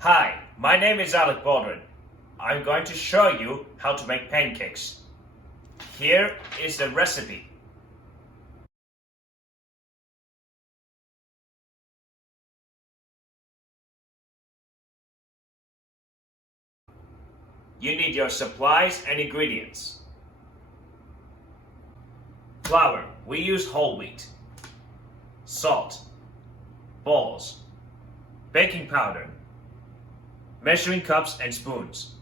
Hi, my name is Alec Baldwin. I'm going to show you how to make pancakes. Here is the recipe. You need your supplies and ingredients. Flour, we use whole wheat. Salt, balls, baking powder, measuring cups and spoons.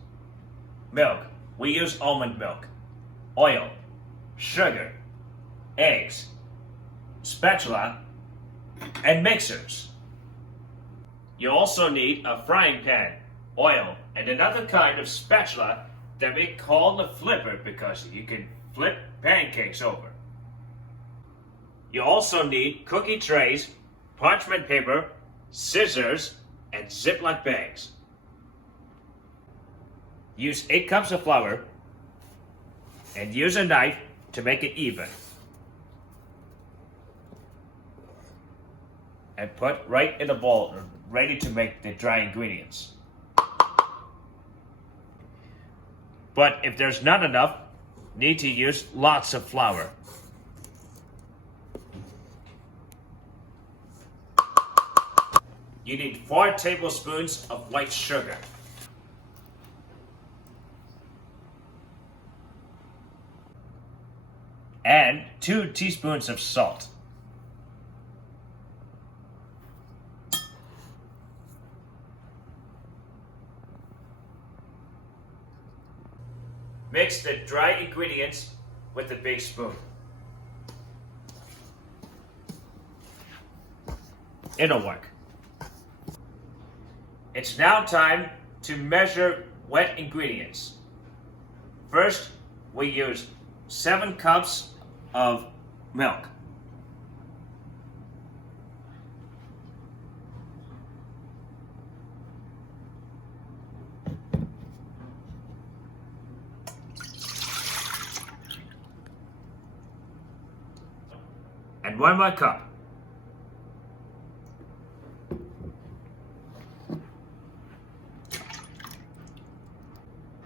Milk, we use almond milk. Oil, sugar, eggs, spatula, and mixers. You also need a frying pan, oil, and another kind of spatula that we call the flipper because you can flip pancakes over. You also need cookie trays, parchment paper, scissors, and Ziploc bags. Use 8 cups of flour and use a knife to make it even. And put right in a bowl, ready to make the dry ingredients. But if there's not enough, need to use lots of flour. You need 4 tablespoons of white sugar. And 2 teaspoons of salt. Mix the dry ingredients with the big spoon. It'll work. It's now time to measure wet ingredients. First, we use 7 cups of milk. And 1 more cup.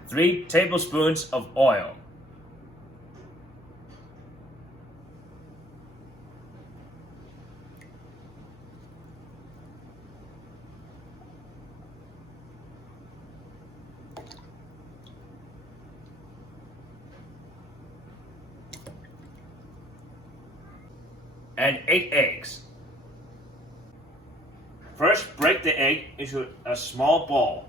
Three tablespoons of oil. And 8 eggs. First, break the egg into a small ball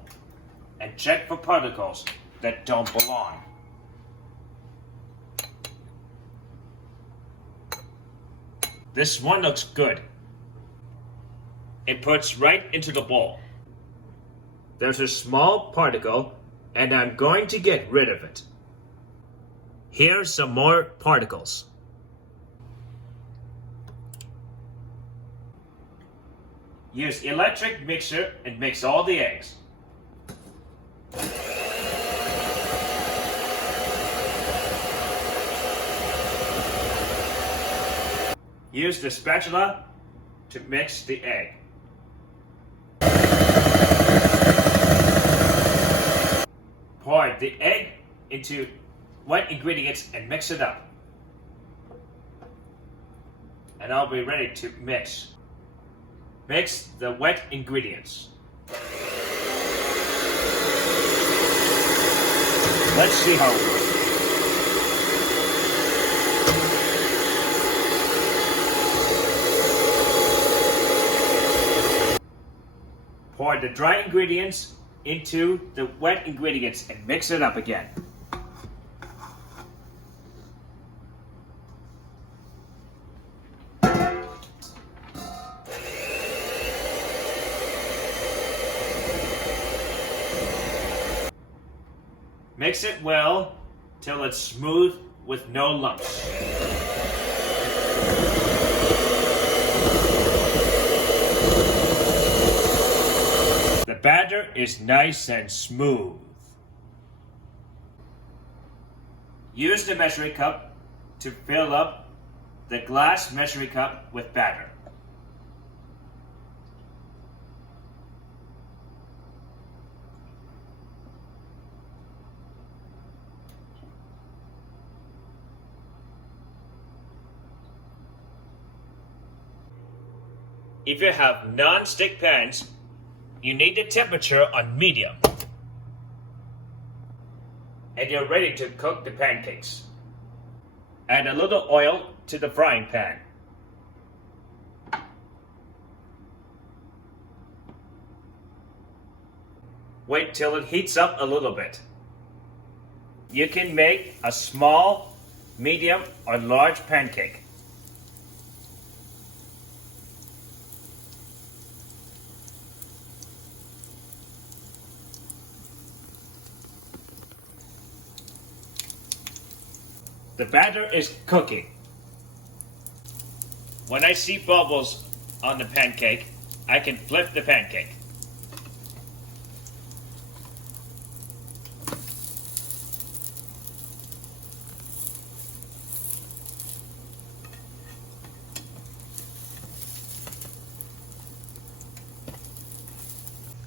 and check for particles that don't belong. This one looks good. It puts right into the bowl. There's a small particle and I'm going to get rid of it. Here's some more particles. Use electric mixer and mix all the eggs. Use the spatula to mix the egg. Pour the egg into wet ingredients and mix it up. And I'll be ready to mix. Mix the wet ingredients. Let's see how it works. Pour the dry ingredients into the wet ingredients and mix it up again. Mix it well till it's smooth with no lumps. The batter is nice and smooth. Use the measuring cup to fill up the glass measuring cup with batter. If you have non-stick pans, you need the temperature on medium. And you're ready to cook the pancakes. Add a little oil to the frying pan. Wait till it heats up a little bit. You can make a small, medium, or large pancake. The batter is cooking. When I see bubbles on the pancake, I can flip the pancake.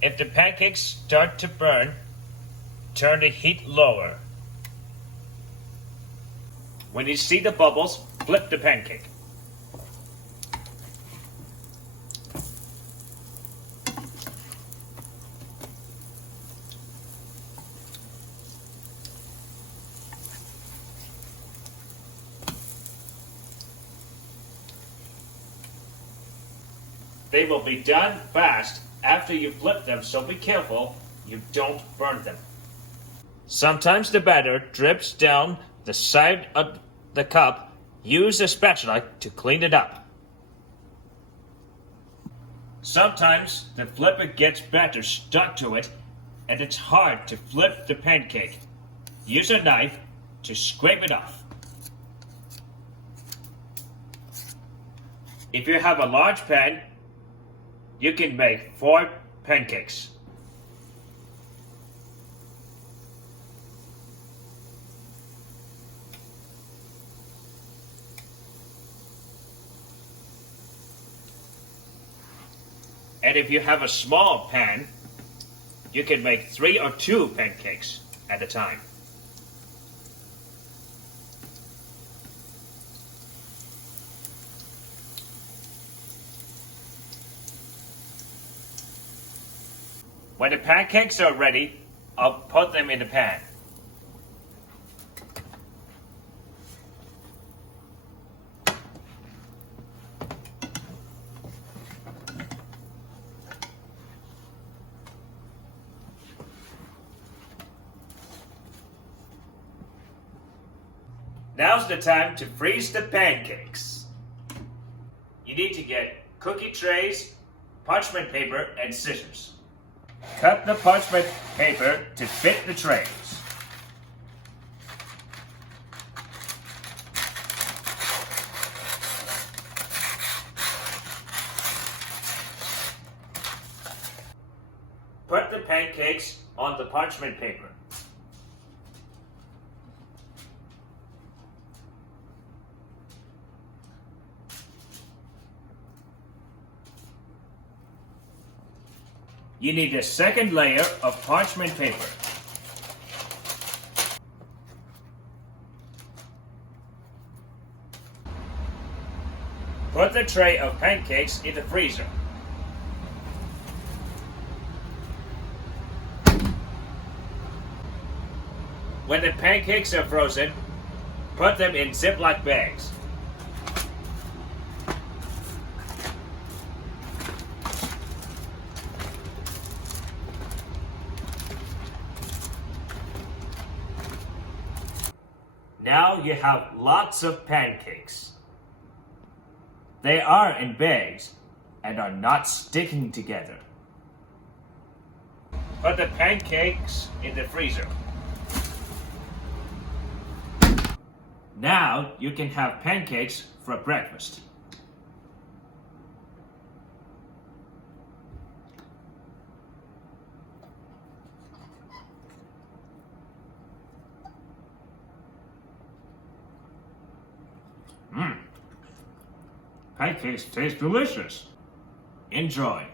If the pancakes start to burn, turn the heat lower. When you see the bubbles, flip the pancake. They will be done fast after you flip them, so be careful you don't burn them. Sometimes the batter drips down the side of the cup. Use a spatula to clean it up. Sometimes the flipper gets batter stuck to it and it's hard to flip the pancake. Use a knife to scrape it off. If you have a large pan, you can make 4 pancakes. And if you have a small pan, you can make 3 or 2 pancakes at a time. When the pancakes are ready, I'll put them in the pan. Now's the time to freeze the pancakes. You need to get cookie trays, parchment paper, and scissors. Cut the parchment paper to fit the trays. Put the pancakes on the parchment paper. You need a second layer of parchment paper. Put the tray of pancakes in the freezer. When the pancakes are frozen, put them in Ziploc bags. Now you have lots of pancakes. They are in bags and are not sticking together. Put the pancakes in the freezer. Now you can have pancakes for breakfast. Pancakes taste delicious. Enjoy.